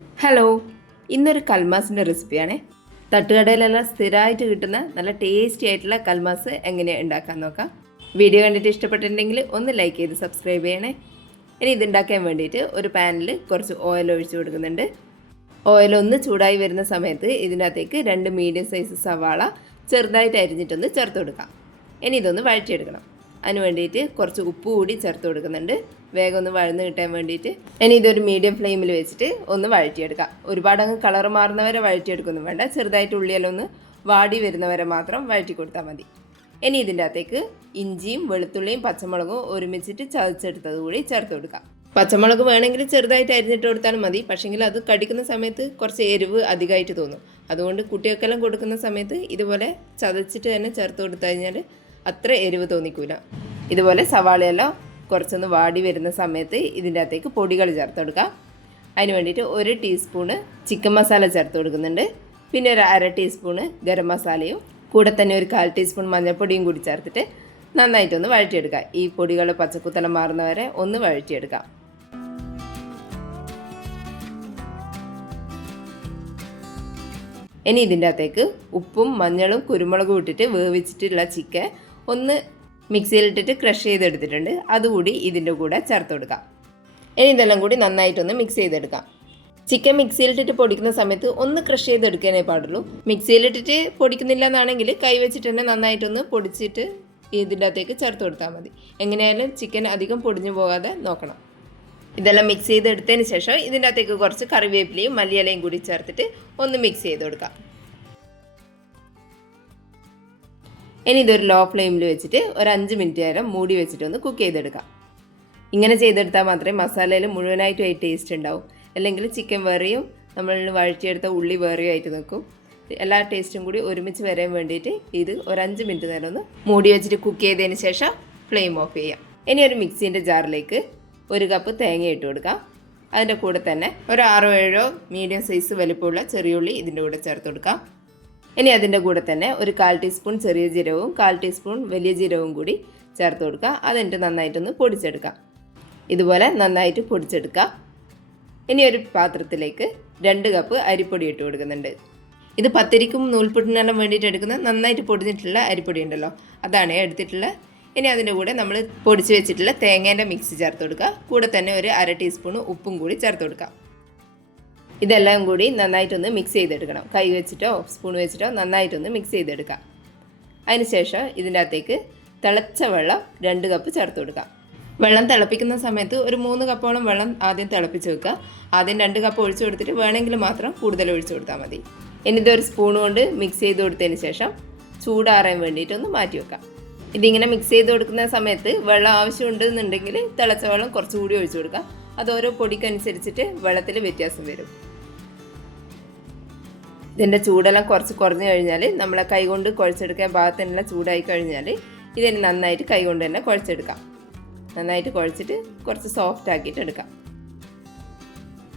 Hello, ഇന്നൊരു കൽമാസിൻ്റെ റെസിപ്പിയാണേ. തട്ടുകടയിലെല്ലാം സ്ഥിരമായിട്ട് കിട്ടുന്ന നല്ല ടേസ്റ്റി ആയിട്ടുള്ള കൽമാസ് എങ്ങനെയാണ് ഉണ്ടാക്കാൻ നോക്കാം. വീഡിയോ കണ്ടിട്ട് ഇഷ്ടപ്പെട്ടിട്ടുണ്ടെങ്കിൽ ഒന്ന് ലൈക്ക് ചെയ്ത് സബ്സ്ക്രൈബ് ചെയ്യണേ. ഇനി ഇതുണ്ടാക്കാൻ വേണ്ടിയിട്ട് ഒരു പാനിൽ കുറച്ച് ഓയിൽ ഒഴിച്ച് കൊടുക്കുന്നുണ്ട്. ഓയിൽ ഒന്ന് ചൂടായി വരുന്ന സമയത്ത് ഇതിനകത്തേക്ക് 2 മീഡിയം സൈസ് സവാള ചെറുതായിട്ട് അരിഞ്ഞിട്ടൊന്ന് ചേർത്ത് കൊടുക്കാം. ഇനി ഇതൊന്ന് വഴറ്റിയെടുക്കണം. അതിന് വേണ്ടിയിട്ട് കുറച്ച് ഉപ്പ് കൂടി ചേർത്ത് കൊടുക്കുന്നുണ്ട്, വേഗം ഒന്ന് വഴന്ന് കിട്ടാൻ വേണ്ടിയിട്ട്. ഇനി ഇതൊരു മീഡിയം ഫ്ലെയിമിൽ വെച്ചിട്ട് ഒന്ന് വഴറ്റിയെടുക്കാം. ഒരുപാട് അങ്ങ് കളർ മാറുന്നവരെ വഴറ്റിയെടുക്കൊന്നും വേണ്ട, ചെറുതായിട്ട് ഉള്ളിയെല്ലാം ഒന്ന് വാടി വരുന്നവരെ മാത്രം വഴറ്റി കൊടുത്താൽ മതി. ഇനി ഇതിൻ്റെ അകത്തേക്ക് ഇഞ്ചിയും വെളുത്തുള്ളിയും പച്ചമുളകും ഒരുമിച്ചിട്ട് ചതച്ചെടുത്തത് കൂടി ചേർത്ത് കൊടുക്കാം. പച്ചമുളക് വേണമെങ്കിൽ ചെറുതായിട്ട് അരിഞ്ഞിട്ട് കൊടുത്താലും മതി, പക്ഷേങ്കിൽ അത് കടിക്കുന്ന സമയത്ത് കുറച്ച് എരിവ് അധികമായിട്ട് തോന്നും. അതുകൊണ്ട് കുട്ടികൾക്കെല്ലാം കൊടുക്കുന്ന സമയത്ത് ഇതുപോലെ ചതച്ചിട്ട് തന്നെ ചേർത്ത് കൊടുത്തു കഴിഞ്ഞാൽ അത്ര എരിവ് തോന്നിക്കൂല. ഇതുപോലെ സവാളയെല്ലാം കുറച്ചൊന്ന് വാടി വരുന്ന സമയത്ത് ഇതിൻ്റെ അകത്തേക്ക് പൊടികൾ ചേർത്ത് കൊടുക്കാം. അതിന് വേണ്ടിയിട്ട് 1 ടീസ്പൂണ് ചിക്കൻ മസാല ചേർത്ത് കൊടുക്കുന്നുണ്ട്, പിന്നെ ഒരു 1/2 ടീസ്പൂണ് ഗരം മസാലയും കൂടെ തന്നെ ഒരു 1/4 ടീസ്പൂൺ മഞ്ഞൾപ്പൊടിയും കൂടി ചേർത്തിട്ട് നന്നായിട്ടൊന്ന് വഴറ്റിയെടുക്കാം. ഈ പൊടികൾ പച്ചക്കുത്തലം മാറുന്നവരെ ഒന്ന് വഴറ്റിയെടുക്കാം. ഇനി ഇതിൻ്റെ അകത്തേക്ക് ഉപ്പും മഞ്ഞളും കുരുമുളകും ഇട്ടിട്ട് വേവിച്ചിട്ടുള്ള ചിക്കൻ ഒന്ന് മിക്സിയിലിട്ടിട്ട് ക്രഷ് ചെയ്തെടുത്തിട്ടുണ്ട്, അതുകൂടി ഇതിൻ്റെ കൂടെ ചേർത്ത് കൊടുക്കാം. ഇനി ഇതെല്ലാം കൂടി നന്നായിട്ടൊന്ന് മിക്സ് ചെയ്തെടുക്കാം. ചിക്കൻ മിക്സിയിലിട്ടിട്ട് പൊടിക്കുന്ന സമയത്ത് ഒന്ന് ക്രഷ് ചെയ്തെടുക്കാനേ പാടുള്ളൂ. മിക്സിയിലിട്ടിട്ട് പൊടിക്കുന്നില്ല എന്നാണെങ്കിൽ കൈ വെച്ചിട്ട് തന്നെ നന്നായിട്ടൊന്ന് പൊടിച്ചിട്ട് ഇതിൻ്റെ അകത്തേക്ക് ചേർത്ത് കൊടുത്താൽ മതി. എങ്ങനെയായാലും ചിക്കൻ അധികം പൊടിഞ്ഞു പോകാതെ നോക്കണം. ഇതെല്ലാം മിക്സ് ചെയ്തെടുത്തതിന് ശേഷം ഇതിൻ്റെ അകത്തേക്ക് കുറച്ച് കറിവേപ്പിലയും മല്ലിയിലയും കൂടി ചേർത്തിട്ട് ഒന്ന് മിക്സ് ചെയ്ത് കൊടുക്കാം. ഇനി ഇതൊരു ലോ ഫ്ലെയിമിൽ വെച്ചിട്ട് ഒരു 5 മിനിറ്റ് നേരം മൂടി വെച്ചിട്ട് ഒന്ന് കുക്ക് ചെയ്തെടുക്കാം. ഇങ്ങനെ ചെയ്തെടുത്താൽ മാത്രമേ മസാലയിൽ മുഴുവനായിട്ടും ആയി ടേസ്റ്റ് ഉണ്ടാവും. അല്ലെങ്കിൽ ചിക്കൻ വേറെയും നമ്മൾ വഴറ്റിയെടുത്ത ഉള്ളി വേറെയും ആയിട്ട് നിൽക്കും. എല്ലാ ടേസ്റ്റും കൂടി ഒരുമിച്ച് വരാൻ വേണ്ടിയിട്ട് ഇത് ഒരു 5 മിനിറ്റ് നേരം ഒന്ന് മൂടി വെച്ചിട്ട് കുക്ക് ചെയ്തതിന് ശേഷം ഫ്ലെയിം ഓഫ് ചെയ്യാം. ഇനി ഒരു മിക്സീൻ്റെ ജാറിലേക്ക് 1 കപ്പ് തേങ്ങ ഇട്ട് കൊടുക്കാം. അതിൻ്റെ കൂടെ തന്നെ ഒരു 6-7 മീഡിയം സൈസ് വലിപ്പമുള്ള ചെറിയുള്ളി ഇതിൻ്റെ കൂടെ ചേർത്ത് കൊടുക്കാം. ഇനി അതിൻ്റെ കൂടെ തന്നെ ഒരു 1/4 ടീസ്പൂൺ ചെറിയ ജീരകവും 1/4 ടീസ്പൂൺ വലിയ ജീരകവും കൂടി ചേർത്ത് കൊടുക്കുക. അതെന്നിട്ട് നന്നായിട്ടൊന്ന് പൊടിച്ചെടുക്കാം. ഇതുപോലെ നന്നായിട്ട് പൊടിച്ചെടുക്കുക. ഇനി ഒരു പാത്രത്തിലേക്ക് 2 കപ്പ് അരിപ്പൊടി ഇട്ട് കൊടുക്കുന്നുണ്ട്. ഇത് പത്തിരിക്കും നൂൽപുട്ടിനെല്ലാം വേണ്ടിയിട്ട് എടുക്കുന്ന നന്നായിട്ട് പൊടിഞ്ഞിട്ടുള്ള അരിപ്പൊടി ഉണ്ടല്ലോ, അതാണ് എടുത്തിട്ടുള്ളത്. ഇനി അതിൻ്റെ കൂടെ നമ്മൾ പൊടിച്ച് വെച്ചിട്ടുള്ള തേങ്ങേൻ്റെ മിക്സ് ചേർത്ത് കൊടുക്കുക. കൂടെ തന്നെ ഒരു 1/2 ടീസ്പൂൺ ഉപ്പും കൂടി ചേർത്ത് കൊടുക്കുക. ഇതെല്ലാം കൂടി നന്നായിട്ടൊന്ന് മിക്സ് ചെയ്തെടുക്കണം. കൈ വെച്ചിട്ടോ സ്പൂൺ വെച്ചിട്ടോ നന്നായിട്ടൊന്ന് മിക്സ് ചെയ്തെടുക്കാം. അതിനുശേഷം ഇതിൻ്റെ അകത്തേക്ക് തിളച്ച വെള്ളം 2 കപ്പ് ചേർത്ത് കൊടുക്കാം. വെള്ളം തിളപ്പിക്കുന്ന സമയത്ത് ഒരു 3 കപ്പോളം വെള്ളം ആദ്യം തിളപ്പിച്ച് വെക്കുക. ആദ്യം 2 കപ്പ് ഒഴിച്ചു കൊടുത്തിട്ട് വേണമെങ്കിൽ മാത്രം കൂടുതൽ ഒഴിച്ചു കൊടുത്താൽ മതി. ഇനി ഇതൊരു സ്പൂൺ കൊണ്ട് മിക്സ് ചെയ്ത് കൊടുത്തതിന് ശേഷം ചൂടാറാൻ വേണ്ടിയിട്ടൊന്ന് മാറ്റി വെക്കാം. ഇതിങ്ങനെ മിക്സ് ചെയ്ത് കൊടുക്കുന്ന സമയത്ത് വെള്ളം ആവശ്യമുണ്ടെന്നുണ്ടെങ്കിൽ തിളച്ച വെള്ളം കുറച്ചുകൂടി ഒഴിച്ചു കൊടുക്കാം. അത് ഓരോ പൊടിക്കനുസരിച്ചിട്ട് വെള്ളത്തിൽ വ്യത്യാസം വരും. ഇതിൻ്റെ ചൂടെല്ലാം കുറച്ച് കുറഞ്ഞു കഴിഞ്ഞാൽ നമ്മളെ കൈകൊണ്ട് കുഴച്ചെടുക്കാൻ പാകത്തിനുള്ള ചൂടായി കഴിഞ്ഞാൽ ഇതിന് നന്നായിട്ട് കൈകൊണ്ട് തന്നെ കുഴച്ചെടുക്കാം. നന്നായിട്ട് കുഴച്ചിട്ട് കുറച്ച് സോഫ്റ്റ് ആക്കിയിട്ട് എടുക്കാം.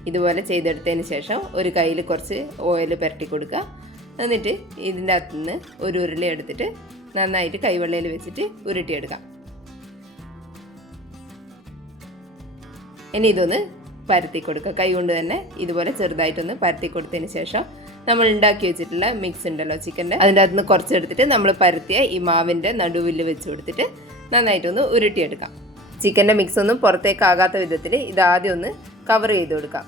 ഇതുപോലെ ചെയ്തെടുത്തതിന് ശേഷം ഒരു കയ്യിൽ കുറച്ച് ഓയിൽ പുരട്ടി കൊടുക്കുക. എന്നിട്ട് ഇതിൻ്റെ അകത്തുനിന്ന് ഒരു ഉരുളി എടുത്തിട്ട് നന്നായിട്ട് കൈവെള്ളയിൽ വെച്ചിട്ട് ഉരുട്ടിയെടുക്കാം. ഇനി ഇതൊന്ന് പരത്തി കൊടുക്കുക. കൈ കൊണ്ട് തന്നെ ഇതുപോലെ ചെറുതായിട്ടൊന്ന് പരത്തി കൊടുത്തതിന് ശേഷം നമ്മൾ ഉണ്ടാക്കി വെച്ചിട്ടുള്ള മിക്സ് ഉണ്ടല്ലോ ചിക്കൻ്റെ, അതിൻ്റെ അകത്തുനിന്ന് കുറച്ചെടുത്തിട്ട് നമ്മൾ പരത്തിയ ഈ മാവിൻ്റെ നടുവിൽ വെച്ച് കൊടുത്തിട്ട് നന്നായിട്ടൊന്ന് ഉരുട്ടിയെടുക്കാം. ചിക്കൻ്റെ മിക്സ് ഒന്നും പുറത്തേക്കാകാത്ത വിധത്തിൽ ഇതാദ്യം ഒന്ന് കവർ ചെയ്ത് കൊടുക്കാം.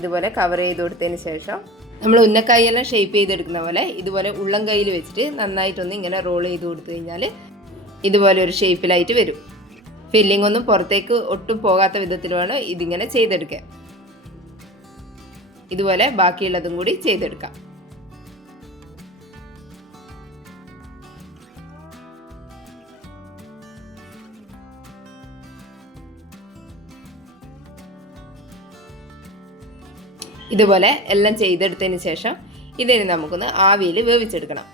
ഇതുപോലെ കവർ ചെയ്ത് കൊടുത്തതിന് ശേഷം നമ്മൾ ഉന്നക്കായെല്ലാം ഷേപ്പ് ചെയ്തെടുക്കുന്ന പോലെ ഇതുപോലെ ഉള്ളം കൈയിൽ വെച്ചിട്ട് നന്നായിട്ടൊന്ന് ഇങ്ങനെ റോൾ ചെയ്ത് കൊടുത്തു കഴിഞ്ഞാൽ ഇതുപോലെ ഒരു ഷേപ്പിലായിട്ട് വരും. ഫില്ലിംഗ് ഒന്നും പുറത്തേക്ക് ഒട്ടും പോകാത്ത വിധത്തിൽ വേണം ഇതിങ്ങനെ ചെയ്തെടുക്കാൻ. ഇതുപോലെ ബാക്കിയുള്ളതും കൂടി ചെയ്തെടുക്കാം. ഇതുപോലെ എല്ലാം ചെയ്തെടുത്തതിന് ശേഷം ഇതിന് നമുക്കൊന്ന് ആവിയിൽ വേവിച്ചെടുക്കണം.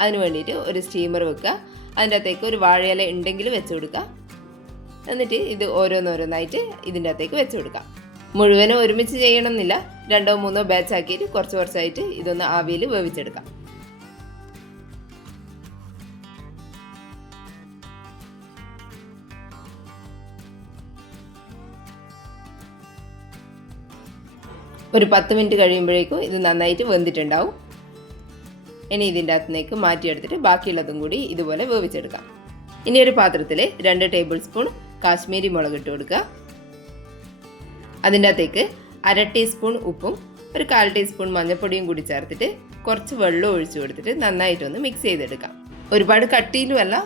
അതിന് വേണ്ടിയിട്ട് ഒരു സ്റ്റീമർ വെക്കുക. അതിൻ്റെ അകത്തേക്ക് ഒരു വാഴയില ഉണ്ടെങ്കിൽ വെച്ച് കൊടുക്കുക. എന്നിട്ട് ഇത് ഓരോന്നോരോന്നായിട്ട് ഇതിൻ്റെ അകത്തേക്ക് വെച്ച് കൊടുക്കാം. മുഴുവനും ഒരുമിച്ച് ചെയ്യണമെന്നില്ല, 2-3 ബാച്ച് ആക്കിയിട്ട് കുറച്ച് കുറച്ചായിട്ട് ഇതൊന്ന് ആവിയിൽ വേവിച്ചെടുക്കാം. ഒരു 10 മിനിറ്റ് കഴിയുമ്പോഴേക്കും ഇത് നന്നായിട്ട് വെന്തിട്ടുണ്ടാവും. ഇനി ഇതിൻ്റെ അകത്തേക്ക് മാറ്റിയെടുത്തിട്ട് ബാക്കിയുള്ളതും കൂടി ഇതുപോലെ വേവിച്ചെടുക്കാം. ഇനി ഒരു പാത്രത്തിൽ 2 ടേബിൾ സ്പൂൺ കാശ്മീരി മുളക് ഇട്ട് കൊടുക്കുക. അതിൻ്റെ അകത്തേക്ക് 1/2 ടീസ്പൂൺ ഉപ്പും ഒരു 1/4 ടീസ്പൂൺ മഞ്ഞൾപ്പൊടിയും കൂടി ചേർത്തിട്ട് കുറച്ച് വെള്ളം ഒഴിച്ചു കൊടുത്തിട്ട് നന്നായിട്ടൊന്ന് മിക്സ് ചെയ്തെടുക്കാം. ഒരുപാട് കട്ടിയിലുമല്ല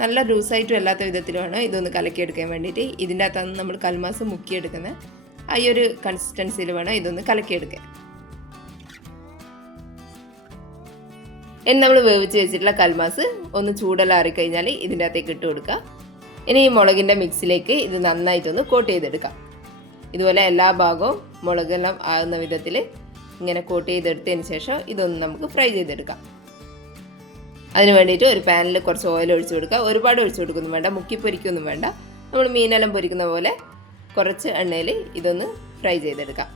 നല്ല ലൂസായിട്ടും അല്ലാത്ത വിധത്തിലുമാണ് ഇതൊന്ന് കലക്കിയെടുക്കാൻ വേണ്ടിയിട്ട്. ഇതിൻ്റെ അകത്താണ് നമ്മൾ കൽമാസ് മുക്കിയെടുക്കുന്നത്. ആ ഒരു കൺസിസ്റ്റൻസിയിൽ വേണം ഇതൊന്ന് കലക്കിയെടുക്കാൻ. ഇനി നമ്മൾ വേവിച്ച് വെച്ചിട്ടുള്ള കൽമാസ് ഒന്ന് ചൂടെല്ലാറിക്കഴിഞ്ഞാൽ ഇതിൻ്റെ അകത്തേക്ക് ഇട്ട് കൊടുക്കുക. ഇനി ഈ മുളകിൻ്റെ മിക്സിലേക്ക് ഇത് നന്നായിട്ടൊന്ന് കോട്ട് ചെയ്തെടുക്കാം. ഇതുപോലെ എല്ലാ ഭാഗവും മുളകെല്ലാം ആകുന്ന വിധത്തിൽ ഇങ്ങനെ കോട്ട് ചെയ്തെടുത്തതിന് ശേഷം ഇതൊന്ന് നമുക്ക് ഫ്രൈ ചെയ്തെടുക്കാം. അതിന് വേണ്ടിയിട്ട് ഒരു പാനിൽ കുറച്ച് ഓയിൽ ഒഴിച്ചു കൊടുക്കുക. ഒരുപാട് ഒഴിച്ചു കൊടുക്കൊന്നും വേണ്ട, മുക്കി പൊരിക്കൊന്നും വേണ്ട. നമ്മൾ മീനെല്ലാം പൊരിക്കുന്ന പോലെ കുറച്ച് എണ്ണയിൽ ഇതൊന്ന് ഫ്രൈ ചെയ്തെടുക്കാം.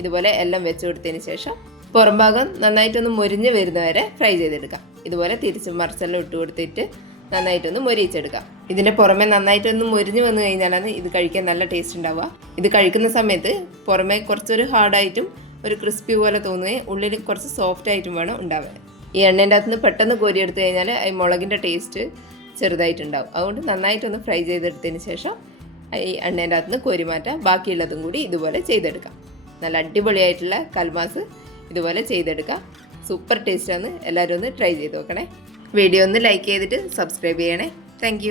ഇതുപോലെ എല്ലാം വെച്ച് കൊടുത്തതിന് ശേഷം പുറം ഭാഗം നന്നായിട്ടൊന്ന് മൊരിഞ്ഞ് വരുന്നവരെ ഫ്രൈ ചെയ്തെടുക്കാം. ഇതുപോലെ തിരിച്ചും മറിച്ചെല്ലാം ഇട്ട് കൊടുത്തിട്ട് നന്നായിട്ടൊന്ന് മൊരിയിച്ചെടുക്കാം. ഇതിൻ്റെ പുറമെ നന്നായിട്ടൊന്ന് മൊരിഞ്ഞ് വന്നു കഴിഞ്ഞാലാണ് ഇത് കഴിക്കാൻ നല്ല ടേസ്റ്റ് ഉണ്ടാവുക. ഇത് കഴിക്കുന്ന സമയത്ത് പുറമെ കുറച്ചൊരു ഹാർഡായിട്ടും ഒരു ക്രിസ്പി പോലെ തോന്നുകയും ഉള്ളിൽ കുറച്ച് സോഫ്റ്റ് ആയിട്ടും വേണം ഉണ്ടാവാൻ. ഈ എണ്ണേൻ്റെ അകത്ത് നിന്ന് പെട്ടെന്ന് കോരിയെടുത്ത് കഴിഞ്ഞാൽ ഈ മുളകിൻ്റെ ടേസ്റ്റ് ചെറുതായിട്ടുണ്ടാവും. അതുകൊണ്ട് നന്നായിട്ടൊന്ന് ഫ്രൈ ചെയ്തെടുത്തതിന് ശേഷം ഈ എണ്ണേൻ്റെ അകത്ത് നിന്ന് കോരി മാറ്റാം. ബാക്കിയുള്ളതും കൂടി ഇതുപോലെ ചെയ്തെടുക്കാം. നല്ല അടിപൊളിയായിട്ടുള്ള കൽമാസ് ഇതുപോലെ ചെയ്തെടുക്കാം. സൂപ്പർ ടേസ്റ്റാണ്. എല്ലാവരും ഒന്ന് ട്രൈ ചെയ്ത് നോക്കണേ. വീഡിയോ ഒന്ന് ലൈക്ക് ചെയ്തിട്ട് സബ്സ്ക്രൈബ് ചെയ്യണേ. താങ്ക്